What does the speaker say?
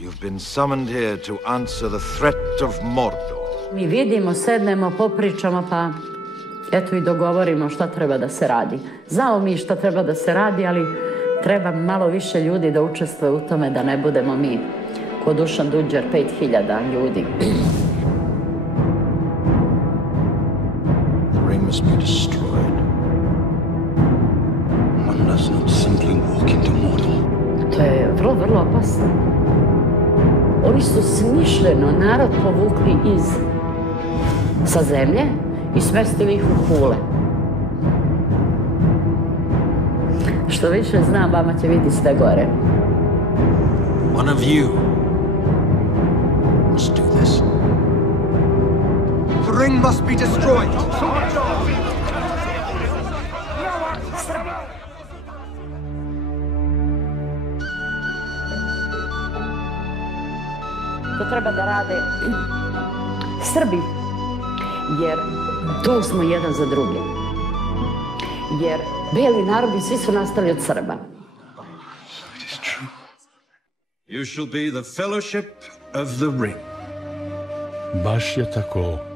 You've been summoned here to answer the threat of Mordor. Mi vidimo, sednemo, popričamo, pa eto i dogovorimo šta treba da se radi. Znamo mi šta treba da se radi, ali treba malo više ljudi da učestvuje u tome, da ne budemo mi ko Dušan Dunđer, 5000 ljudi. The ring must be destroyed. One does not simply walk into Mordor. To je vrlo, vrlo opasno. Oni su smišljeno narod povukli sa zemlje i smestili ih u kule. Što više znam, vama će biti sve gore. One of you must do this. The ring must be destroyed. To treba da rade Srbi, jer tu smo jedan za druge. Jer beli narodi svi su nastali od Srba. It is true. You shall be the fellowship of the ring. Baš je tako.